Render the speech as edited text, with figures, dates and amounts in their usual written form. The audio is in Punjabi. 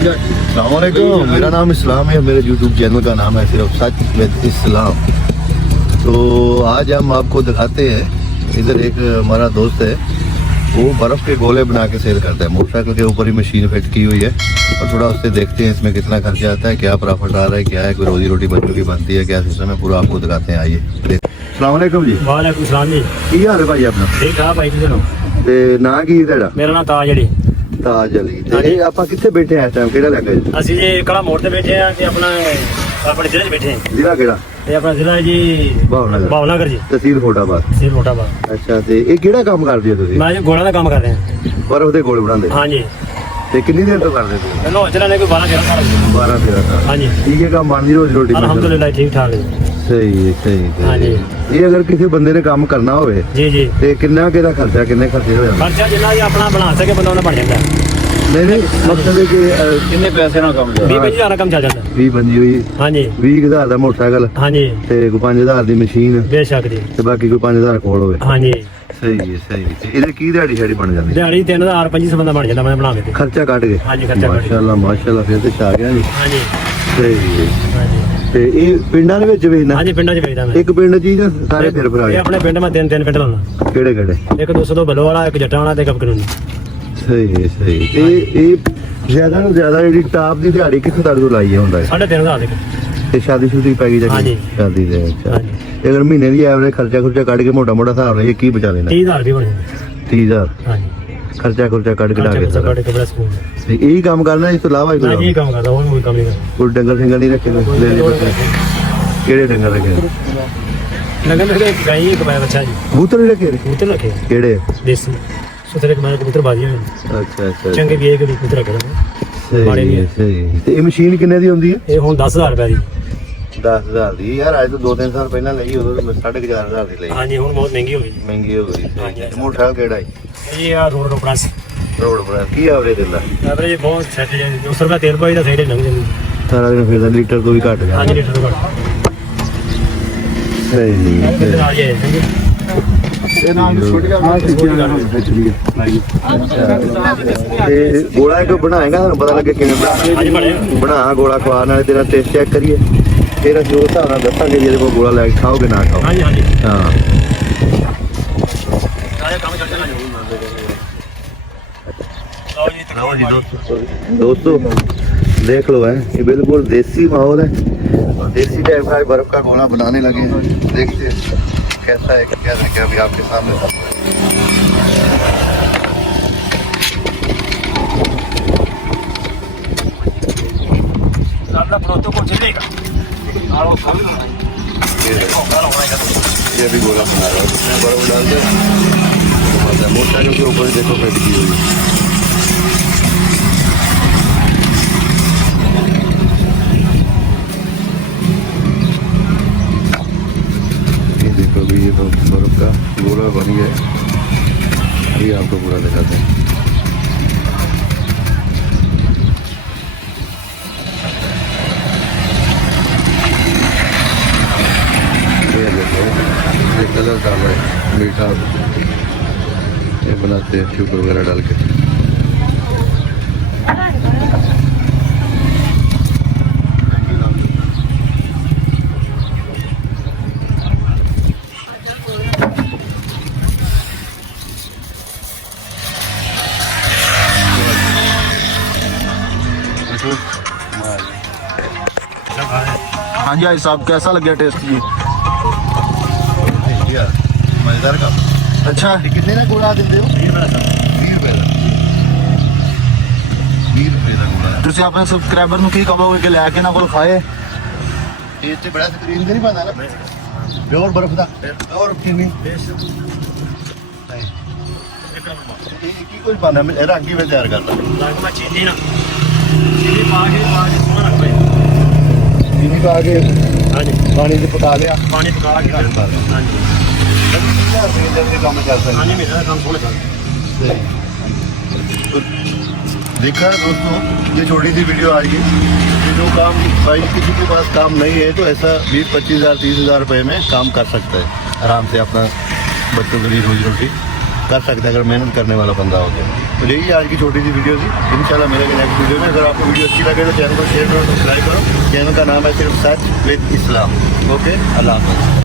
अस्सलामुअलैकुम, मेरा नाम इस्लाम है। मेरे YouTube चैनल का नाम है सिर्फ सच विद इस्लाम। तो आज हम आपको दिखाते हैं, इधर एक हमारा दोस्त है, वो बर्फ़ के गोले बना के सेल करता है। मोटरसाइकिल के ऊपर ही मशीन फिट की हुई है और थोड़ा उससे देखते हैं इसमें कितना खर्चा आता है, क्या प्रॉफिट आ रहा है, क्या है, कोई रोजी रोटी बच्चों की बनती है, क्या सिस्टम है, पूरा आपको दिखाते हैं। आइए। अस्सलाम वालेकुम जी। वालेकुम सलाम जी। की हाल है भाई अपना? ठीक ठाक भाई जी। ते ना की तेरा? मेरा नाम ताज अली। ताज अली। ते ਆਪਾਂ ਕਿੱਥੇ ਬੈਠੇ ਆ ਇਸ ਟਾਈਮ? ਕਿਹੜਾ ਲੱਗਾ ਜੀ? ਅਸੀਂ ਜੀ ਕਲਾ ਮੋੜ ਤੇ ਬੈਠੇ ਆ ਤੇ ਆਪਣੇ ਜ਼ਿਲ੍ਹੇ 'ਚ ਬੈਠੇ ਆ। ਜ਼ਿਲ੍ਹਾ ਕਿਹੜਾ? ਤੇ ਆਪਣਾ ਜ਼ਿਲ੍ਹਾ ਹੈ ਜੀ ਭਾਵਨਗਰ ਜੀ, ਤਹਿਸੀਲ ਫੋਟਾਬਾਦ। ਤਹਿਸੀਲ ਫੋਟਾਬਾਦ। ਅੱਛਾ, ਤੇ ਇਹ ਕਿਹੜਾ ਕੰਮ ਕਰਦੇ ਹੋ ਤੁਸੀਂ? ਮੈਂ ਜੀ ਗੋਲਾਂ ਦਾ ਕੰਮ ਕਰ ਰਿਹਾ। ਬਰਫ਼ ਦੇ ਗੋਲੇ ਬਣਾਉਂਦੇ? ਹਾਂਜੀ। ਤੇ ਕਿੰਨੀ ਦੇਰ ਤੋਂ ਕਰਦੇ ਤੁਸੀਂ? ਮੈਨੂੰ ਚਲਾ ਨੇ ਕੋਈ 12-13 ਸਾਲ। 12-13 ਸਾਲ। ਹਾਂਜੀ। ਠੀਕ ਹੈ, ਕੰਮ ਬਣਦੀ ਰੋਜ਼ ਰੋਟੀ? ਅਲਹਮਦੁਲਿਲਾ ਠੀਕ ਠਾਕ ਹੈ। ਸਹੀ ਹੈ, ਸਹੀ ਹੈ। ਹਾਂਜੀ। ਇਹ ਅਗਰ ਕਿਸੇ ਬੰਦੇ ਨੇ ਕੰਮ ਕਰਨਾ ਹੋਵੇ ਜੀ ਜੀ, ਤੇ ਕਿੰਨਾ ਕਿਹਦਾ ਖਰਚਾ, ਕਿੰਨੇ ਖਰਚੇ ਹੋ ਜਾਂਦੇ? ਖਰਚਾ ਜਿੰਨਾ ਜੀ ਆਪਣਾ ਬਣਾ ਸਕੇ ਬੰਦਾ ਉਹਨਾਂ ਬਣ ਜਾਂਦਾ। ਨਹੀਂ ਮਤਲਬ ਹੈ ਕਿ ਕਿੰਨੇ ਪੈਸੇ ਨਾਲ ਕੰਮ 20-25 ਹਜ਼ਾਰ ਕੰਮ ਚੱਲ ਜਾਂਦਾ। 20 ਬੰਦੀ ਹੋਈ? ਹਾਂਜੀ। 20,000 ਦਾ ਮੋਟਰਸਾਈਕਲ? ਹਾਂਜੀ। ਤੇ ਕੋਈ 5,000 ਦੀ ਮਸ਼ੀਨ? ਬੇਸ਼ੱਕ ਜੀ। ਤੇ ਬਾਕੀ ਕੋਈ 5,000 ਕੋਲ ਹੋਵੇ? ਹਾਂਜੀ। ਸਹੀ ਹੈ, ਸਹੀ ਹੈ। ਤੇ ਇਹਦੇ ਕੀ ਦਿਹਾੜੀ ਸ਼ਾੜੀ ਬਣ ਜਾਂਦੀ? ਦਿਹਾੜੀ 3,000-2500 ਬੰਦਾ ਬਣ ਜਾਂਦਾ ਮੈਂ ਬਣਾ ਕੇ। ਖਰਚਾ ਕੱਢ ਕੇ? ਹਾਂਜੀ, ਖਰਚਾ ਕੱਢ ਕੇ। ਮਾਸ਼ਾਅੱਲਾ ਮਾਸ਼ਾਅੱਲਾ, ਫਿਰ ਤੇ ਛਾ ਗਿਆ ਜੀ। ਹਾਂਜੀ। ਸਹੀ ਹੈ। ਹਾਂਜੀ। ਤੇ ਇਹ ਪਿੰਡਾਂ ਦੇ ਵਿੱਚ ਵੇਚਣਾ? ਹਾਂਜੀ, ਪਿੰਡਾਂ 'ਚ ਵੇਚਦਾ ਮੈਂ। ਇੱਕ ਪਿੰਡ 'ਚ ਹੀ ਜਾਂ ਸਾਰੇ ਫਿਰ ਇਹ ਆਪਣੇ ਪਿੰਡ ਮੈਂ ਤਿੰਨ ਪਿੰਡ ਲਾਉਣਾ। ਕਿਹੜੇ ਕਿਹੜੇ? ਇੱਕ 202 ਬੱਲੋ ਵਾਲਾ, ਇੱਕ ਜੱਟਾਂ ਵਾਲਾ ਤੇ ਇੱਕ ਕਨੂੰਨੀ। ਸਹੀ ਹੈ, ਸਹੀ। ਇਹ ਜ਼ਿਆਦਾ ਤੋਂ ਜ਼ਿਆਦਾ ਜਿਹੜੀ ਟਾਪ ਦੀ ਦਿਹਾੜੀ ਕਿੱਥੇ ਤੱਕ ਤੋਂ ਲਾਈ ਹੁੰਦਾ ਹੈ? 3,500 ਦੇ। ਤੇ ਸ਼ਾਦੀ ਸ਼ੁਦੀ ਪੈ ਗਈ ਜਾਂ ਹਾਂਜੀ। ਸ਼ਾਦੀ ਦੇ? ਅੱਛਾ। ਹਾਂਜੀ। ਅਗਰ ਮਹੀਨੇ ਦੀ ਐਵਰੇਜ ਖਰਚਾ ਕੱਢ ਕੇ ਮੋਟਾ ਹਿਸਾਬ ਨਾਲ ਕੀ ਬਚਾ ਲੈਣਾ? 30,000 ਵੀ ਬਣ ਜਾਂਦਾ। 30,000 ਹਾਂਜੀ। ਖਰਚਾ ਕੱਢ ਕੇ ਕੱਢ ਕੇ ਬੜਾ ਸਕੂਲ। ਤੇ ਇਹੀ ਕੰਮ ਕਰਨਾ, ਇਸ ਤੋਂ ਇਲਾਵਾ ਨਾ ਜੀ ਕੰਮ ਕਰਦਾ, ਹੋਰ ਕੋਈ ਕੰਮ ਨਹੀਂ ਕਰਦਾ। ਕੋਈ ਡੰਗਰ ਨਹੀਂ ਰੱਖੇ? ਕਿਹੜੇ ਡੰਗਰ ਰੱਖੇ? ਲਗਨ ਦੇ ਗਾਈ ਇੱਕ ਮੈਂ ਬੱਚਾ ਜੀ। ਕਬੂਤਰ ਵੀ ਰੱਖੇ? ਕਬੂਤਰ ਰੱਖੇ ਕਿਹੜੇ? ਦੇਸੀ ਸੁਥਰੇ ਕਮਾਲ ਕਬੂਤਰ ਬਾਜ਼ੀ ਹੋਏ। ਅੱਛਾ ਅੱਛਾ। ਚੰਗੇ ਵੀ ਇੱਕ ਕਬੂਤਰ ਰੱਖਦਾ। ਸਹੀ ਹੈ, ਸਹੀ। ਤੇ ਇਹ ਮਸ਼ੀਨ ਕਿੰਨੇ ਦੀ ਹੁੰਦੀ ਹੈ? ਇਹ ਹੁਣ 10,000 ਰੁਪਏ ਦੀ। 10,000 ਦੀ? ਯਾਰ ਅੱਜ ਤੋਂ 2-3 ਸਾਲ ਪਹਿਲਾਂ ਲਈ, ਉਦੋਂ ਤਾਂ 4,500 ਦੀ ਲਈ। ਹਾਂਜੀ, ਹੁਣ ਬਹੁਤ ਮਹਿੰਗੀ ਹੋ ਗਈ। ਮਹਿੰਗੀ ਹੋ ਗਈ। ਹਾਂਜੀ। ਮੋਟਰਸਾਈਕਲ ਕਿਹੜਾ ਹੈ? ਇਹ ਆ ਰੋਡ ਪ੍ਰੈਸ। ਰੋਡ ਪਰ ਕੀ ਐਵਰੇਜ ਦਿੰਦਾ? ਐਵਰੇਜ ਬਹੁਤ ਸੈੱਟ ਜਾਂਦੀ। 200 ਰੁਪਏ ਤੇਲ ਪਾਈ ਦਾ ਸਹੀ ਲੰਘ ਜਾਂਦੀ। ਸਾਰਾ ਦਿਨ ਫਿਰਦਾ, ਲੀਟਰ ਤੋਂ ਵੀ ਘੱਟ ਗਿਆ। ਹਾਂਜੀ, ਲੀਟਰ ਤੋਂ ਘੱਟ। ਸਹੀ ਹੈ। ਤੇ ਗੋਲਾ ਇੱਕ ਬਣਾਏਗਾ, ਤੁਹਾਨੂੰ ਪਤਾ ਲੱਗੇ ਕਿਵੇਂ ਬਣਾ ਗੋਲਾ, ਖਵਾ ਨਾਲੇ ਤੇਰਾ ਟੇਸਟ ਚੈੱਕ ਕਰੀਏ, ਫਿਰ ਅਸੀਂ ਉਸ ਹਿਸਾਬ ਨਾਲ ਦੱਸਾਂਗੇ ਜਿਹਦੇ ਕੋਲ ਗੋਲਾ ਲੈ ਕੇ ਖਾਓਗੇ ਨਾ ਖਾਓ। ਹਾਂਜੀ ਹਾਂਜੀ। ਹਾਂ। ਲਓ ਜੀ दोस्तों देख लो है, ये बिल्कुल देसी माहौल है और देसी टाइप का बर्फ का गोला बनाने लगे हैं। देखते हैं कैसा है, क्या तरीका अभी आपके सामने सब ये अभी गोला बना रहा है, इसमें बर्फ डाल दे। मोटरसाइकिल के ऊपर देखो फिट की हुई है। देखो अभी ये तो बर्फ का गोला बन गया है। अभी आपको पूरा दिखाते हैं। ये देखो, ये कलर डाल रहे हैं मीठा, ये बनाते हैं ट्यूब वगैरह डाल के। हाँ जी भाई साहब, कैसा लग गया टेस्ट? जी मजेदार का। अच्छा, कितने का गोला देते हो? 20 रुपए का। 20 रुपए का गोला। ਤੁਸੀਂ ਆਪਣੇ ਸਬਸਕ੍ਰਾਈਬਰ ਨੂੰ ਕੀ ਕਹੋਗੇ ਕਿ ਲੈ ਕੇ ਨਾ ਕੋਲ ਖਾਏ? टेस्ट बड़ा स्क्रीन से नहीं पता ना, प्योर बर्फ का और किन्नी की कुछ पाना मैं रंग ही में तैयार करता। ਰੰਗ ਮੈਂ ਚੀਨੀ ਨਾ ਚੀਨੀ ਪਾ ਕੇ ਸੋਹਣਾ ਰੱਖ ਪਏ। चीनी पा के ਹਾਂਜੀ, पानी से पका लिया, ਪਾਣੀ ਪਕਾ ਕੇ ਹਾਂਜੀ जल्दी काम चल सकता ਹਾਂਜੀ, ਮੇਰਾ ਕੰਮ ਸੋਹਣਾ ਚੱਲਦਾ। है। देखा दोस्तों, ये छोटी सी वीडियो आज की, कि जो काम भाई किसी के पास काम नहीं है तो ऐसा 20-25 हज़ार 30 हज़ार रुपये में काम कर सकता है आराम से, अपना बच्चों के लिए रोजी रोटी कर सकता है अगर मेहनत करने वाला बंदा हो गया। तो यही आज की छोटी सी वीडियो थी। इंशाल्लाह मिलेंगे नेक्स्ट वीडियो में। अगर आपको वीडियो अच्छी लगे तो चैनल को शेयर करो, सब्सक्राइब करो। चैनल का नाम है सिर्फ सच विद इस्लाम। ओके, अल्लाह हाफ़िज़।